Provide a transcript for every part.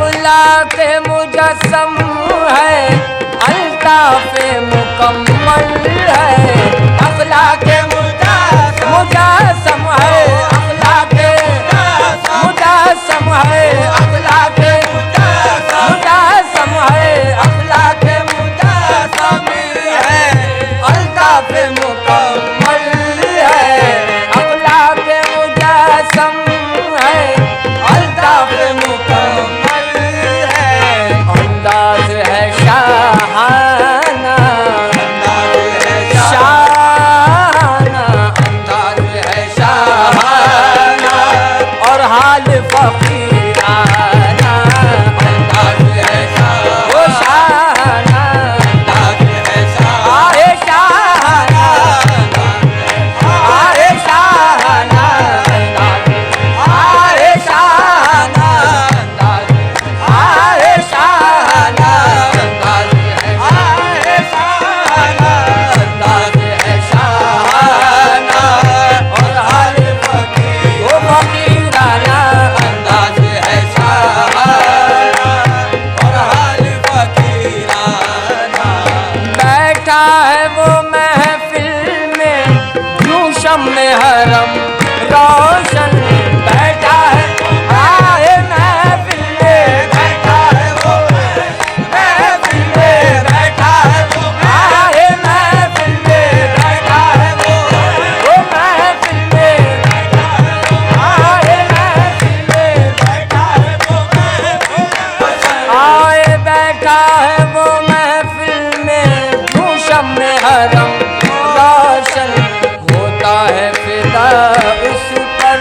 अखलाक मुजस्सम है, अल्ताफ मुकम्मल है। अखलाक मुजस्सम है, अखलाक मुजस्सम है, अखलाक मुजस्सम है, अखलाक मुजस्सम है, अल्ताफ मुकम्मल है। अखलाक मुजस्सम है, अल्ताफ मुकम्मल है। अंदाज है शाहाना, शाहाना, अंदाज है शाहाना और हाल फकीराना। अंदाज है शाहाना, अंदाज है शाहाना, आए शाहाना, आए शाहाना, आए शाहाना, आए शाहाना, अंदाज है शाहाना और हाल फकीराना। अंदाज है शाहाना और हाल फकीराना। बैठा है वो महफिल में यूं शम्मे हरम रोशन, बैठा है आए महफिल में, बैठा है वो महफिल में, बैठा है वो आए महफिल में, बैठा है वो महफिल में, आए महफिल में, बैठा है वो आए बैठा है वो महफिल में यूं शम्मे हरम रोशन। होता है फिदा उस पर,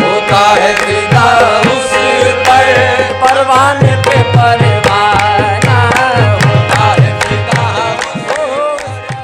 होता है फिदा उस पर, परवाने पे परवाना होता है फिदा उस पर।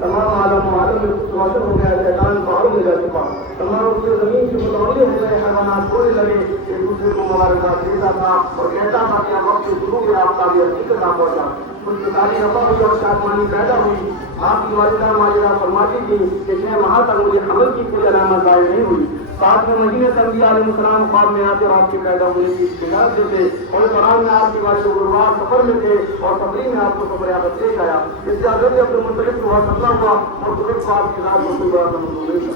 तमाम आलम में रोशन हो गया, शैतान पहाड़ों में जा चुका, तमाम उसके जमीन के मुताबिक हो गए, हैवानात बोलने लगे, एक दूसरे को मुबारकबाद देता था और कहता था कि अब वक्त शुरू में आपका भी हकीकत ना पहुंचा। उसकी तारीफ रफा हुई और शादमानी पैदा हुई। आपकी वालिदा मालिदा फरमाती थी कि 6 माह तक मुझे हमल की कोई अलामत जाहिर नहीं हुई। 7वें महीने तक भी अलैहिस्सलाम ख्वाब में आते और आपके पैदा होने की इजाजत देते और कुरान में आपकी वालिद गुरुवार सफर में थे और सफरी में आपको सफर याद पेश आया। इससे हज़रत अब्दुल मुत्तलिब को हौसला हुआ और तुरंत को आपकी रात को कोई बड़ा मंजूर नहीं था।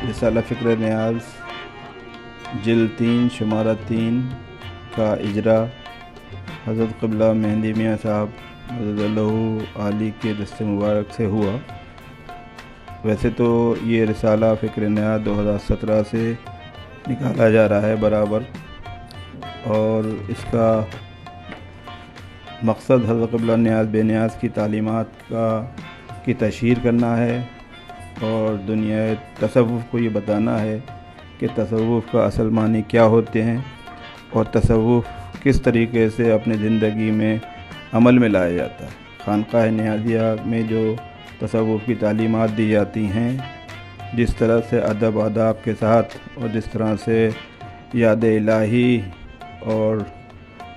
रिसाला फ़िक्र नियाज़ जिल्द 3 शुमारा 3 का इजरा हज़रत क़िबला मेहंदी मियाँ साहब रज़ियल्लाहु आली के दस्ते मुबारक से हुआ। वैसे तो ये रिसाला फ़िक्र नियाज़ 2017 से निकाला जा रहा है बराबर, और इसका मकसद हज़रत क़िबला नियाज़ बेनियाज़ की तालीमात की तशहीर करना है और दुनिया तसव्वुफ़ को ये बताना है कि तसव्वुफ़ का असल मानी क्या होते हैं और तसव्वुफ़ किस तरीके से अपनी ज़िंदगी में अमल में लाया जाता है। खानकाह नियाज़िया में जो तसव्वुफ़ की तालीमात दी जाती हैं, जिस तरह से अदब आदाब के साथ और जिस तरह से याद इलाही और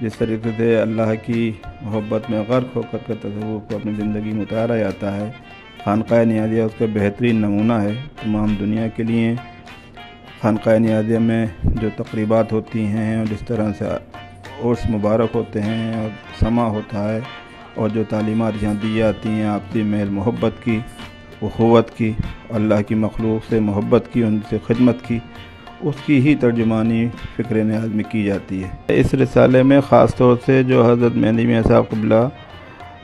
जिस तरीके से अल्लाह की मोहब्बत में गर्क होकर के तसव्वुफ़ को अपनी ज़िंदगी में उतारा जाता है, खानकाह नियाज़िया उसका बेहतरीन नमूना है तमाम दुनिया के लिए। खानकाह नियाज़िया में जो तक़रीबात होती हैं और जिस तरह से उर्स मुबारक होते हैं और समा होता है और जो तालीमात यहाँ दी जाती हैं आपसी मेल मोहब्बत की, उख़ुवत की, अल्लाह की मखलूक़ से मोहब्बत की, उनसे खिदमत की, उसकी ही तर्जुमानी फ़िक्र नियाज़ में की जाती है। इस रिसाले में ख़ास तौर से जो हज़रत मेहंदी मियाँ साहब क़िबला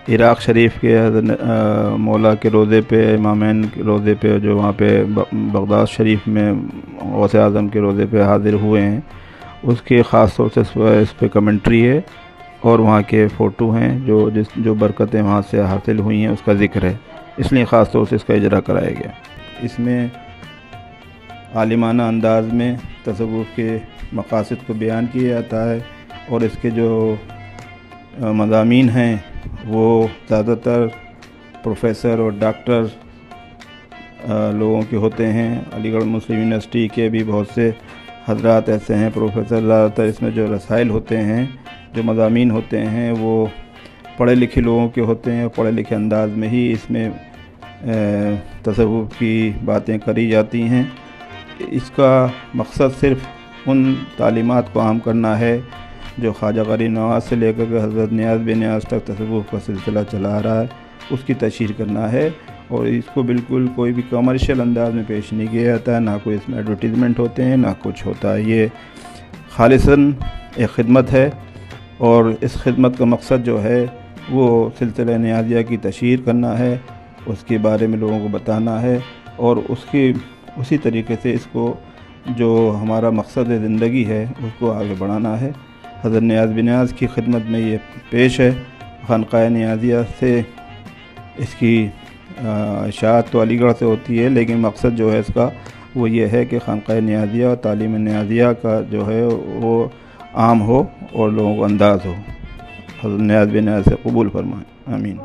इराक़ शरीफ के हज़रत मौला के रोज़े पे, इमामैन के रोज़े पे, जो वहाँ पे बगदाद शरीफ में गौसे आज़म के रोज़े पे हाज़िर हुए हैं, उसके ख़ास तौर से इस पे कमेंट्री है और वहाँ के फ़ोटो हैं जो बरकतें वहाँ से हासिल हुई हैं उसका ज़िक्र है, इसलिए ख़ास तौर से इसका इजरा कराया गया। इसमें आलिमाना अंदाज़ में तसव्वुफ़ के मक़ासिद को बयान किया जाता है और इसके जो मज़ामीन हैं वो ज़्यादातर प्रोफेसर और डॉक्टर लोगों के होते हैं। अलीगढ़ मुस्लिम यूनिवर्सिटी के भी बहुत से हज़रात ऐसे हैं प्रोफेसर। ज़्यादातर इसमें जो रसाइल होते हैं, जो मज़ामीन होते हैं, वो पढ़े लिखे लोगों के होते हैं और पढ़े लिखे अंदाज में ही इसमें तसव्वुफ़ की बातें करी जाती हैं। इसका मकसद सिर्फ़ उन तालीमात को आम करना है जो ख्वाजा गरीब नवाज़ से लेकर के हज़रत नियाज़ बेनियाज़ तक तसव्वुफ़ का सिलसिला चला आ रहा है, उसकी तशहीर करना है। और इसको बिल्कुल कोई भी कमर्शियल अंदाज में पेश नहीं किया जाता है, ना कोई इसमें एडवर्टीज़मेंट होते हैं, ना कुछ होता है। ये खालिसन एक खिदमत है और इस खिदमत का मकसद जो है वो सिलसिला नियाज़िया की तशहीर करना है, उसके बारे में लोगों को बताना है और उसी तरीके से इसको जो हमारा मकसद ज़िंदगी है उसको आगे बढ़ाना है। हज़रत नियाज़ बिन नियाज़ की खिदमत में ये पेश है। खानक़ाह नियाज़िया से इसकी इशाअत तो अलीगढ़ से होती है, लेकिन मकसद जो है इसका वो ये है कि खानक़ाह नियाज़िया और तालीम नियाज़िया का जो है वो आम हो और लोगों को अंदाज़ हो। हज़रत नियाज़ बिन नियाज़ से कबूल फरमाएँ, आमीन।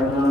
इन्ना